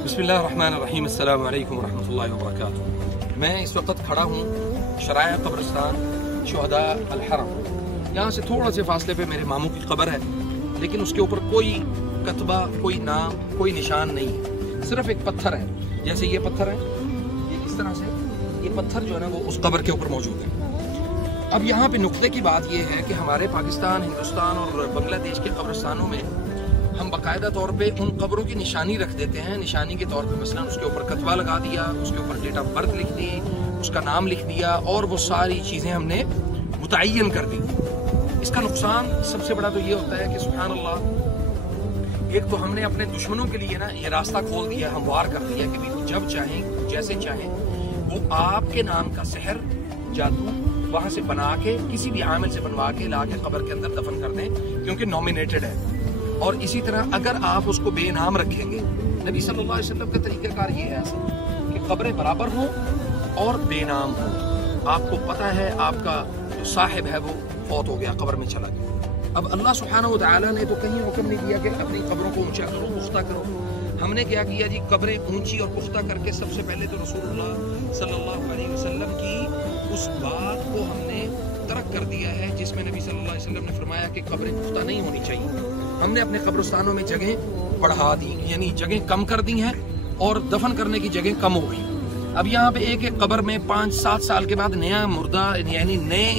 बिस्मिल्लाहिर्रहमानिर्रहीम अस्सलामु अलैकुम वरहमतुल्लाहि वबरकातुहू। मैं इस वक्त खड़ा हूँ शराया कब्रिस्तान शुहदा अल हरम। यहाँ से थोड़ा से फासले पे मेरे मामू की कब्र है, लेकिन उसके ऊपर कोई कतबा, कोई नाम, कोई निशान नहीं है, सिर्फ एक पत्थर है। जैसे ये पत्थर है, ये इस तरह से ये पत्थर जो है ना वो उस कब्र के ऊपर मौजूद है। अब यहाँ पे नुक्ते की बात ये है कि हमारे पाकिस्तान, हिंदुस्तान और बांग्लादेश के कब्रिस्तानों में हम बाकायदा तौर पे उन कब्रों की निशानी रख देते हैं। निशानी के तौर पे मसलन उसके ऊपर कतबा लगा दिया, उसके ऊपर डेट ऑफ बर्थ लिख दी, उसका नाम लिख दिया और वो सारी चीज़ें हमने मुतय्यन कर दी। इसका नुकसान सबसे बड़ा तो ये होता है कि सुभान अल्लाह, एक तो हमने अपने दुश्मनों के लिए ना ये रास्ता खोल दिया, हमवार कर दिया कि जब चाहें जैसे चाहें वो आपके नाम का सहर जादू वहाँ से बना के किसी भी आमिल से बनवा के ला के कब्र के अंदर दफन कर दें, क्योंकि नॉमिनेटेड है। और इसी तरह अगर आप उसको बेनाम रखेंगे, नबी सल्लल्लाहु अलैहि वसल्लम का तरीक़ाकार ये है कि कब्रें बराबर हों और बेनाम हों। आपको पता है आपका जो साहिब है वो फौत हो गया, कब्र में चला गया। अब अल्लाह सुब्हानहू व तआला ने तो कहीं हुक्म नहीं दिया कि अपनी कब्रों को ऊंचा करो, पुख्ता करो। हमने क्या किया जी, कब्रें ऊंची और पुख्ता करके सबसे पहले तो रसूलुल्लाह सल्लल्लाहु अलैहि वसल्लम की उस बात को हमने तर्क कर दिया है जिसमें नबी सल्लल्लाहु अलैहि वसल्लम ने फरमाया कि कब्रें पुख्ता नहीं होनी चाहिए। हमने अपने कब्रिस्तानों में जगह बढ़ा दी, यानी जगह कम कर दी हैं और दफन करने की जगह कम हो गई। अब यहाँ पे एक एक कब्र में 5-7 साल के बाद नया मुर्दा यानी नए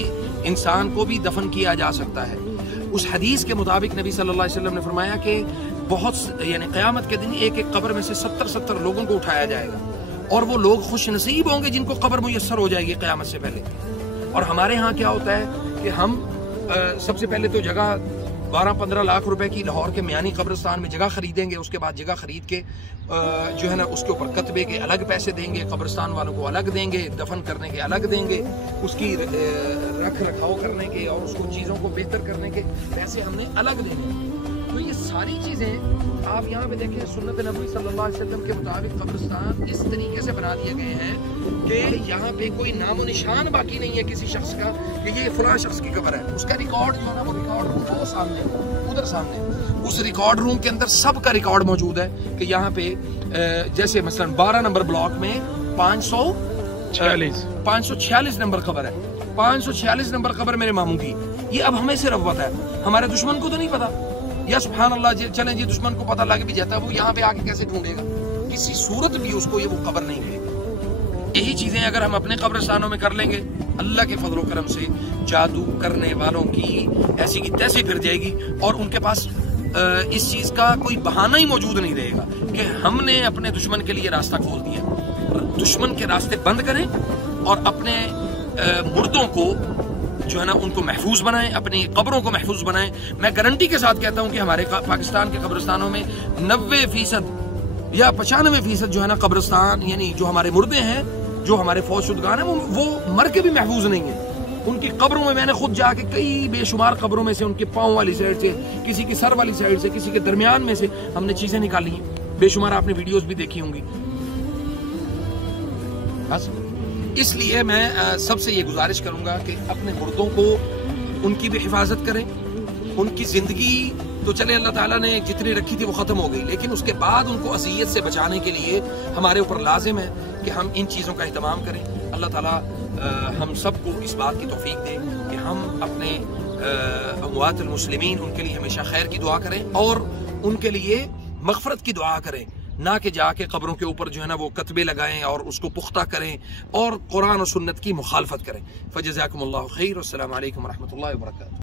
इंसान को भी दफन किया जा सकता है। उस हदीस के मुताबिक नबी सल्लल्लाहु अलैहि वसल्लम ने फरमाया कि बहुत यानी क़यामत के दिन एक एक कब्र में से 70-70 लोगों को उठाया जाएगा और वो लोग खुश नसीब होंगे जिनको कब्र मुयस्सर हो जाएगी क़यामत से पहले। और हमारे यहाँ क्या होता है कि हम सबसे पहले तो जगह 12-15 लाख रुपए की लाहौर के मियानी कब्रिस्तान में जगह खरीदेंगे, उसके बाद जगह खरीद के जो है ना उसके ऊपर कतबे के अलग पैसे देंगे, कब्रिस्तान वालों को अलग देंगे, दफन करने के अलग देंगे, उसकी रख रखाव करने के और उसको चीज़ों को बेहतर करने के पैसे हमने अलग देंगे। तो ये सारी चीज़ें आप यहाँ पे देखें, सुन्नत नबी सल्लल्लाहु अलैहि वसल्लम के मुताबिक कब्रिस्तान इस तरीके से बना दिए गए हैं कि यहाँ पे कोई नामो निशान बाकी नहीं है किसी शख्स का कि ये फलां शख्स की कब्र है। उसका रिकॉर्ड जो है ना वो रिकॉर्ड रूम वो सामने, उधर सामने उस रिकॉर्ड रूम के अंदर सबका रिकॉर्ड मौजूद है कि यहाँ पे जैसे मसलन 12 नंबर ब्लॉक में 546 नंबर कब्र है, 546 नंबर कब्र मेरे मामू की। ये अब हमें सिर्फ पता है, हमारे दुश्मन को तो नहीं पता। या सुभान अल्लाह, चलें जी दुश्मन को पता लग भी जाता है, वो यहाँ पे आके कैसे ढूंढेगा? किसी सूरत भी उसको ये वो कब्र नहीं मिलेगी। यही चीजें अगर हम अपने कब्रिस्तानों में कर लेंगे, अल्लाह के फजल करम से जादू करने वालों की ऐसी की तैसी फिर जाएगी और उनके पास इस चीज का कोई बहाना ही मौजूद नहीं रहेगा कि हमने अपने दुश्मन के लिए रास्ता खोल दिया। दुश्मन के रास्ते बंद करें और अपने मुर्दों को जो है ना उनको महफूज बनाएं, अपनी कब्रों को महफूज बनाएं। मैं गारंटी के साथ कहता हूं कि हमारे पाकिस्तान के कब्रिस्तानों में 90% या 95% जो है ना कब्रिस्तान यानी जो हमारे मुर्दे हैं, जो हमारे फौजशुदगान हैं, वो मर के भी महफूज नहीं है। उनकी कब्रों में मैंने खुद जाके कई बेशुमार कब्रों में से उनके पाँव वाली साइड से, किसी की सर वाली साइड से, किसी के दरमियान में से हमने चीजें निकाली हैं। बेशुमार आपने वीडियोस भी देखी होंगी। बस इसलिए मैं सबसे ये गुजारिश करूंगा कि अपने मुर्दों को उनकी भी हिफाजत करें। उनकी जिंदगी तो चले अल्लाह ताला ने जितनी रखी थी वो खत्म हो गई, लेकिन उसके बाद उनको अज़ियत से बचाने के लिए हमारे ऊपर लाजिम है कि हम इन चीज़ों का एहतमाम करें। अल्लाह ताला हम सबको इस बात की तौफीक दे कि हम अपने अमवातुल मुस्लिमीन उनके लिए हमेशा खैर की दुआ करें और उनके लिए मग़फ़रत की दुआ करें, ना कि जाके कब्रों के ऊपर जो है ना वो कतबे लगाएं और उसको पुख्ता करें और कुरान और सुन्नत की मुखालफत करें। फ़जज़ाकुमुल्लाहु खैर। अस्सलामु अलैकुम व रहमतुल्लाहि व बरकातुहू।